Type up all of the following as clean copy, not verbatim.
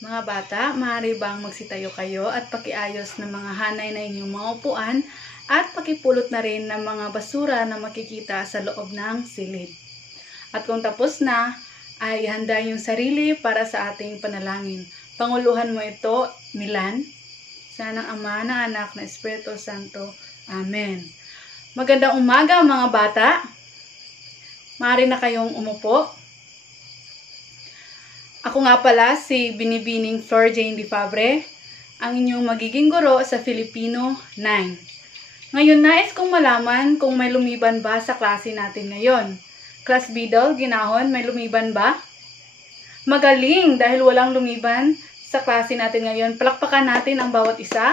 Mga bata, maaari bang magsitayo kayo at pakiayos ng mga hanay na inyong mga upuan at pakipulot na rin ng mga basura na makikita sa loob ng silid. At kung tapos na, ay handa yung sarili para sa ating panalangin. Panguluhan mo ito, Milan, sa ng Ama, ng Anak, ng Espiritu Santo. Amen. Magandang umaga mga bata. Maaari na kayong umupo. Ako nga pala si Binibining Flor Jane Di Fabre, ang inyong magiging guro sa Filipino 9. Ngayon nais kong malaman kung may lumiban ba sa klase natin ngayon. Class Bidol, Ginahon, may lumiban ba? Magaling dahil walang lumiban sa klase natin ngayon. Palakpakan natin ang bawat isa.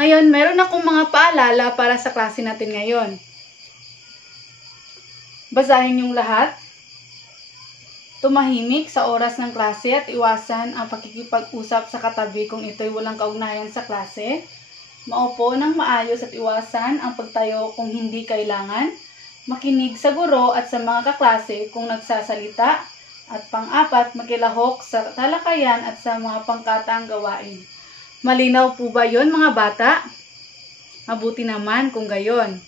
Ngayon, meron akong mga paalala para sa klase natin ngayon. Basahin yung lahat. Tumahimik sa oras ng klase at iwasan ang pakikipag-usap sa katabi kung ito'y walang kaugnayan sa klase. Maupo ng maayos at iwasan ang pagtayo kung hindi kailangan. Makinig sa guro at sa mga kaklase kung nagsasalita. At pang-apat, makilahok sa talakayan at sa mga pangkataang gawain. Malinaw po ba yon mga bata? Mabuti naman kung gayon.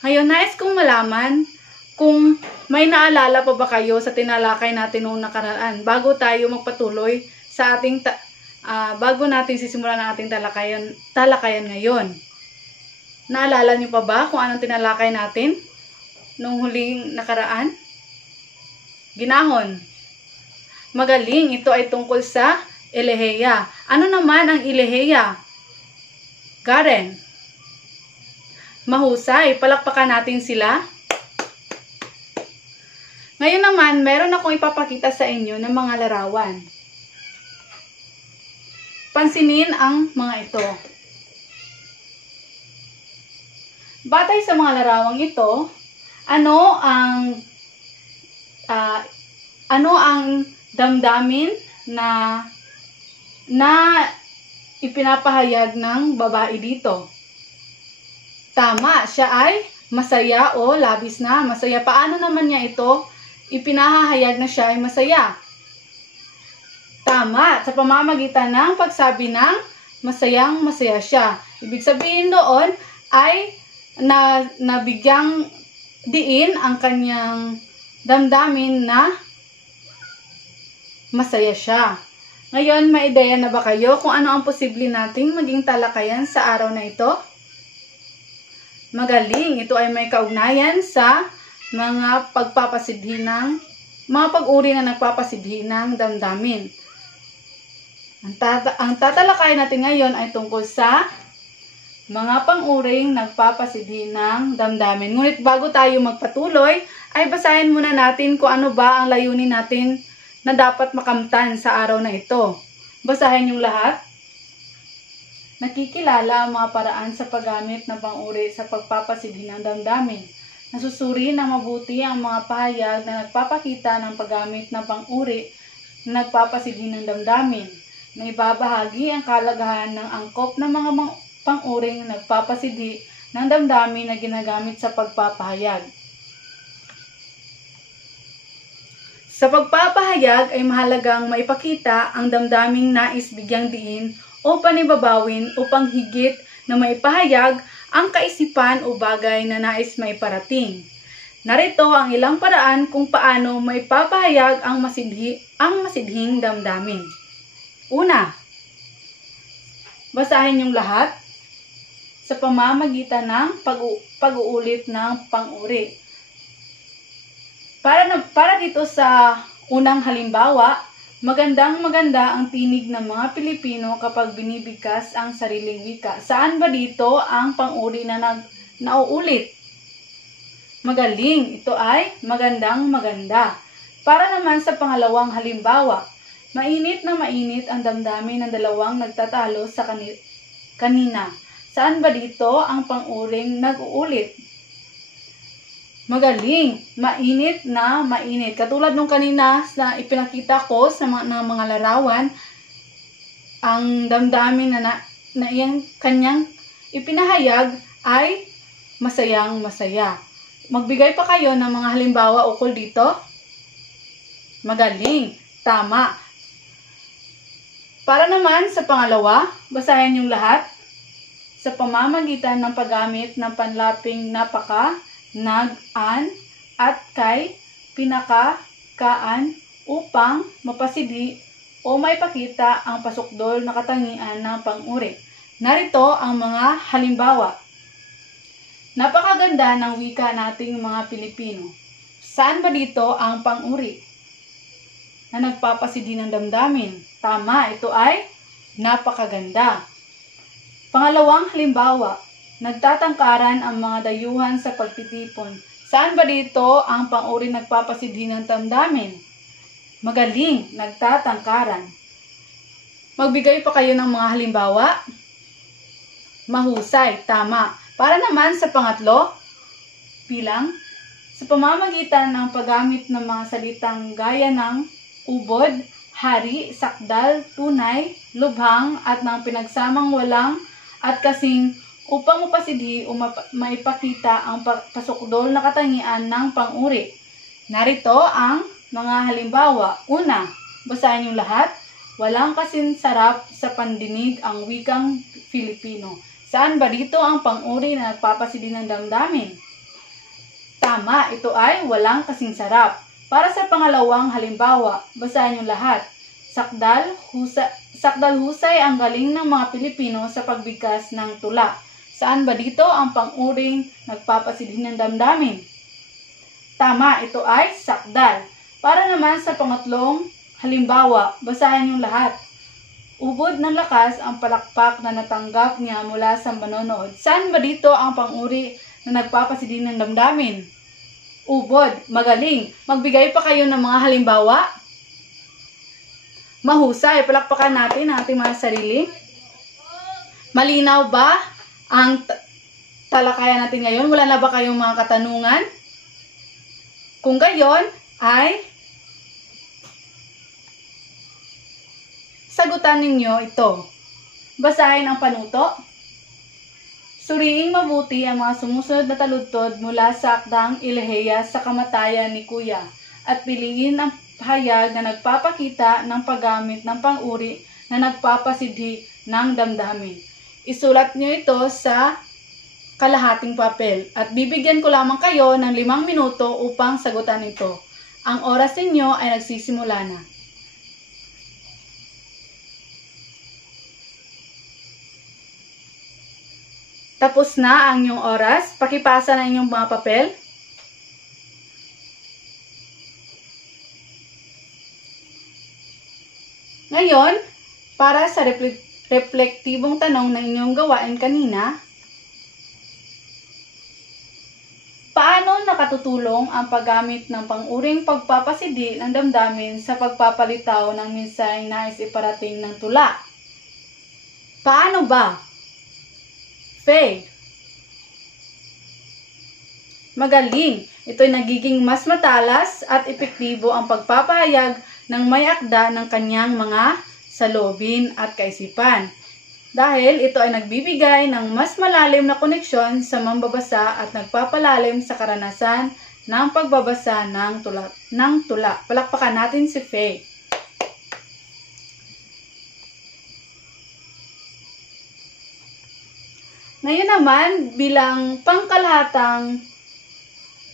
Ngayon, nais kong malaman kung may naalala pa ba kayo sa tinalakay natin noong nakaraan bago tayo magpatuloy sa ating bago natin sisimulan ang ating talakayan ngayon. Naalala niyo pa ba kung anong tinalakay natin noong huling nakaraan? Ginahon. Magaling, ito ay tungkol sa eleheya. Ano naman ang eleheya? Karen. Mahusay, palakpakan natin sila. Ngayon naman, meron akong ipapakita sa inyo ng mga larawan. Pansinin ang mga ito. Batay sa mga larawang ito, ano ang damdamin na ipinapahayag ng babae dito? Tama, siya ay masaya o labis na masaya. Paano naman niya ito ipinahahayag na siya ay masaya? Tama, sa pamamagitan ng pagsabi ng masayang masaya siya. Ibig sabihin doon ay nabigyang diin ang kanyang damdamin na masaya siya. Ngayon, may ideya na ba kayo kung ano ang posible nating maging talakayan sa araw na ito? Magaling, ito ay may kaugnayan sa mga pagpapasidhi ng mga pag-uri na nagpapasidhi ng damdamin. Ang tatalakayan natin ngayon ay tungkol sa mga pang-uring nagpapasidhi ng damdamin. Ngunit bago tayo magpatuloy, ay basahin muna natin kung ano ba ang layunin natin na dapat makamtan sa araw na ito. Basahin yung lahat. Nakikilala ang mga paraan sa paggamit ng pang-uri sa pagpapasidhi ng damdamin. Nasusuri ng mabuti ang mga pahayag na nagpapakita ng paggamit ng pang-uri na nagpapasidhi ng damdamin. Naibabahagi ang kalagahan ng angkop ng mga pang-uring nagpapasidhi ng damdamin na ginagamit sa pagpapahayag. Sa pagpapahayag ay mahalagang maipakita ang damdaming nais bigyang diin o panibabawin upang higit na maipahayag ang kaisipan o bagay na nais maiparating. Narito ang ilang paraan kung paano maipapahayag ang masidhing damdamin. Una, basahin yung lahat sa pamamagitan ng pag-uulit ng pang-uri. Para dito sa unang halimbawa, magandang-maganda ang tinig ng mga Pilipino kapag binibigkas ang sariling wika. Saan ba dito ang pang-uri na nauulit? Magaling, ito ay magandang-maganda. Para naman sa pangalawang halimbawa, mainit na mainit ang damdamin ng dalawang nagtatalo sa kanina. Saan ba dito ang pang-uring nag-uulit? Magaling, mainit na mainit. Katulad nung kanina na ipinakita ko sa mga larawan, ang damdamin na iyang kanyang ipinahayag ay masayang masaya. Magbigay pa kayo ng mga halimbawa ukol dito. Magaling, tama. Para naman sa pangalawa, basahin yung lahat. Sa pamamagitan ng paggamit ng panlaping napaka, nag, an, at kay, pinaka, kaan, upang mapasidhi o maipakita ang pasukdol na katangian ng pang-uri. Narito ang mga halimbawa. Napakaganda ng wika nating mga Pilipino. Saan ba dito ang pang-uri na nagpapasidhi ng damdamin? Tama, ito ay napakaganda. Pangalawang halimbawa, nagtatangkaran ang mga dayuhan sa pagtitipon. Saan ba dito ang pang-uri nagpapasidhi ng damdamin? Magaling, nagtatangkaran. Magbigay pa kayo ng mga halimbawa? Mahusay, tama. Para naman sa pangatlo, bilang, sa pamamagitan ng paggamit ng mga salitang gaya ng ubod, hari, sakdal, tunay, lubhang, at ng pinagsamang walang at kasing upang mapasidhi o maipakita ang pasukdol na katangian ng pang-uri. Narito ang mga halimbawa. Una, basahin yung lahat. Walang kasing sarap sa pandinig ang wikang Filipino. Saan ba dito ang pang-uri na nagpapasidhi ng damdamin? Tama, ito ay walang kasing sarap. Para sa pangalawang halimbawa, basahin yung lahat. Sakdal husay ang galing ng mga Pilipino sa pagbigkas ng tula. Saan ba dito ang pang-uring nagpapasidhi ng damdamin? Tama, ito ay sakdal. Para naman sa pangatlong halimbawa, basahin yung lahat. Ubod ng lakas ang palakpak na natanggap niya mula sa manonood. Saan ba dito ang pang-uri na nagpapasidhi ng damdamin? Ubod, magaling. Magbigay pa kayo ng mga halimbawa? Mahusay, palakpakan natin ang ating mga sarili. Malinaw ba ang talakayan natin ngayon? Wala na ba kayong mga katanungan? Kung gayon, ay sagutan ninyo ito. Basahin ang panuto. Suriing mabuti ang mga sumusunod na taludtod mula sa akdang Ileheya sa kamatayan ni Kuya at piliin ang pahayag na nagpapakita ng paggamit ng pang-uri na nagpapasidhi ng damdamin. Isulat nyo ito sa kalahating papel at bibigyan ko lamang kayo ng 5 minuto upang sagutan ito. Ang oras ninyo ay nagsisimula na. Tapos na ang inyong oras. Pakipasa na inyong mga papel. Ngayon, para sa reflektibong tanong na inyong gawain kanina, paano nakatutulong ang paggamit ng pang-uring pagpapasidhi ng damdamin sa pagpapalitaw ng mensaheng nais iparating ng tula? Paano ba? Faye. Magaling. Ito'y nagiging mas matalas at epektibo ang pagpapahayag ng may akda ng kanyang mga salobin at kaisipan. Dahil ito ay nagbibigay ng mas malalim na koneksyon sa mambabasa at nagpapalalim sa karanasan ng pagbabasa ng tula. Palakpakan natin si Faye. Ngayon naman, bilang pangkalahatang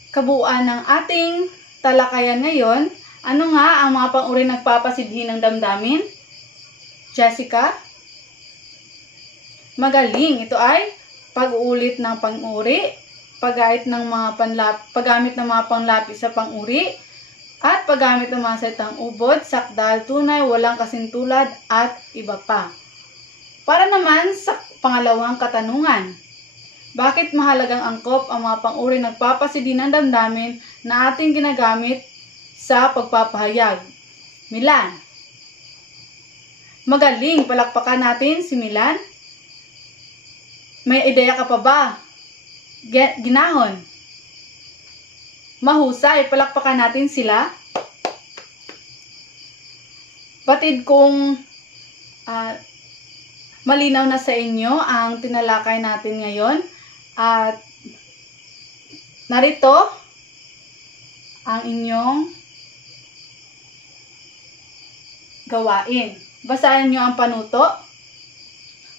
kabuuan ng ating talakayan ngayon, ano nga ang mga pang-uri nagpapasidhi ng damdamin? Jessica? Magaling. Ito ay pag-uulit ng pang-uri, paggamit ng mga panlapi sa pang-uri, at paggamit ng mga salitang ubod, sakdal, tunay, walang kasintulad, at iba pa. Para naman sa pangalawang katanungan, bakit mahalagang angkop ang mga pang-uri nagpapasidhi ng damdamin na ating ginagamit sa pagpapahayag? Milan. Magaling. Palakpakan natin si Milan. May ideya ka pa ba? Ginahon. Mahusay. Palakpakan natin sila. Batid kong malinaw na sa inyo ang tinalakay natin ngayon. At narito ang inyong gawain. Basahin nyo ang panuto.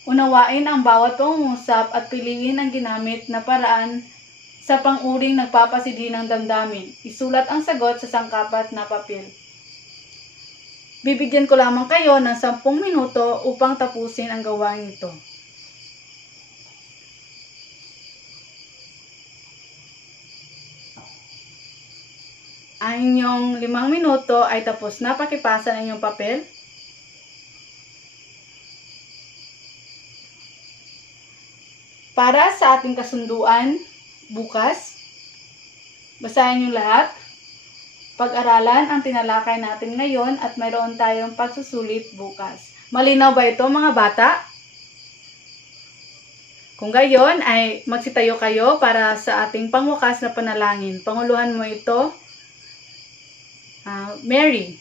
Unawain ang bawat pangungusap at piliin ang ginamit na paraan sa pang-uring nagpapasidhi ng damdamin. Isulat ang sagot sa sangkapat na papel. Bibigyan ko lamang kayo ng 10 minuto upang tapusin ang gawain ito. Ang inyong 5 minuto ay tapos na. Pakipasa ng inyong papel. Para sa ating kasunduan bukas, basahin niyo lahat. Pag-aralan ang tinalakay natin ngayon at mayroon tayong pagsusulit bukas. Malinaw ba ito mga bata? Kung gayon ay magsitayo kayo para sa ating pangwakas na panalangin. Panguluhan mo ito, Mary.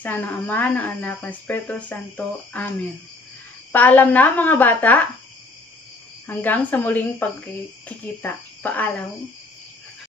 Sa ng Ama, ng Anak, ng Espiritu Santo. Amen. Paalam na mga bata. Hanggang sa muling pagkikita. Paalam.